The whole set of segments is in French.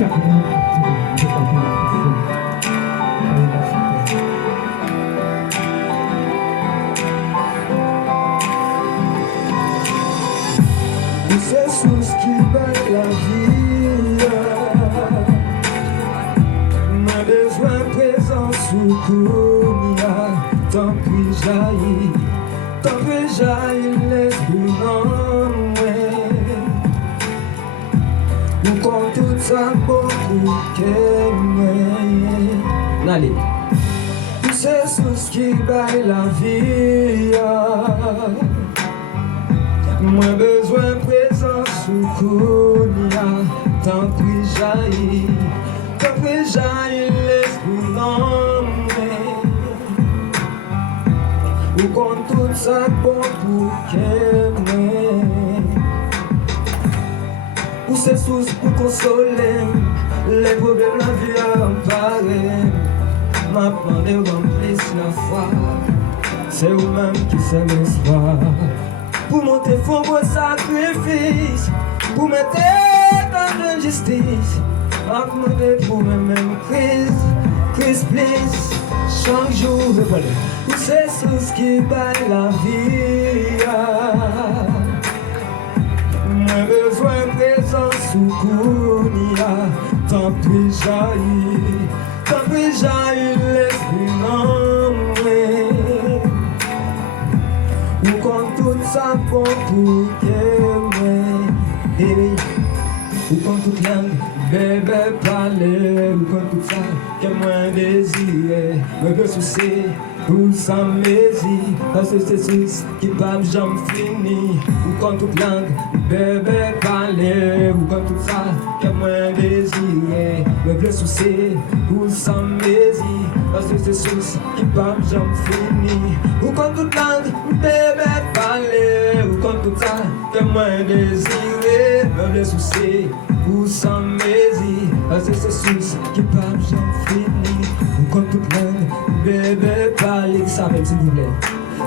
C'est sous ce qui bat la vie. M'a besoin présent sous Kounia. Tant puis jaillit l'esprit en moi. Ou quand tout ça beaucoup qu'aimer. Allez. C'est sous ce qui bat la vie. Moi besoin présent sous Kounia. Tant puis jaillit l'esprit en moi. Ou quand tout ça bon pour qu'aimer. Ou c'est source pour consoler les problèmes la vie a emparé. M'a demandé remplir la foi. C'est vous-même qui s'aime l'espoir. Pour monter fond vos sacrifices, pour mettre dans la justice. M'a demandé pour même Christ, please. Chaque jour, c'est ce qui bat la vie. Moi besoin présent sous Kounia. Tant puis jaillit l'esprit en moi. Ou quand tout ça bon pour qu'aimer. Ou quand toute langue bébé parler. Ou quand tout ça qu'est moins désiré. Me veut soucier ou sans mésir. Parce que c'est ce qui parle jamais fini. Ou quand toute langue bébé parler. Ou quand tout ça qu'est moins désiré. Me veut soucier ou sans mésir. Parce que c'est ce qui parle jamais fini. Ou quand toute langue bébé parler. Ou quand tout ça qu'est moins désiré. Me veut soucier ou sans mésir. Parce que c'est ce qui parle jamais fini. Ou quand toute langue bébé parler. Ça même s'il vous plaît.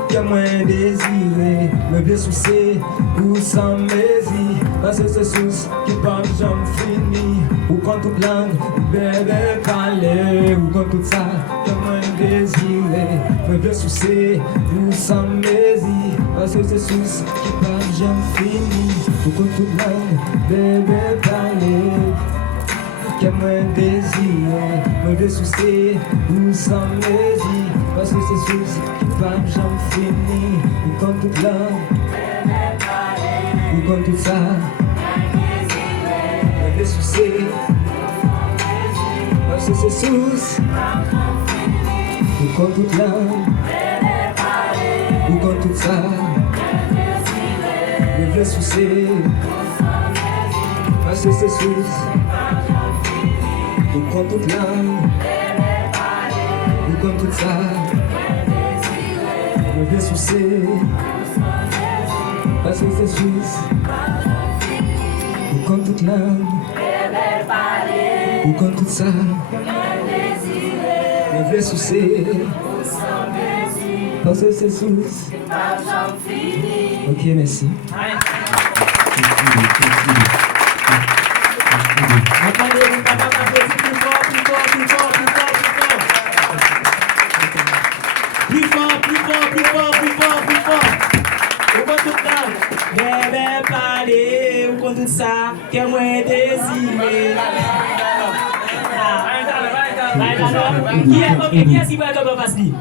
Que moins désiré, me bien soucier ou sans mésir. Parce que c'est sous qui parle jamais fini. Ou quand toute langue bébé parler. Ou quand tout ça que moins désiré, me bien soucier ou sans mésir. Parce que c'est sous qui parle jamais fini. Ou quand toute langue bébé parler. Que moins désiré, me bien soucier ou sans mésir. Parce que c'est sous qui parle jamais fini. Ou quand toute langue ou quand tout ça me bien soucier. Parce que c'est sous ou quand toute langue ou quand tout ça me bien soucier. Parce que c'est sous ou quand toute langue ou quand tout ça me bien soucier. Parce que c'est sous ou quand toute langue ou quand tout ça me bien soucier. Parce que c'est sous. Ok, merci. Plus fort. Ou quand tout ça, bébé parler. Ou quand tout ça, qu'est moins désiré. Qui est-ce qui va être comme facile?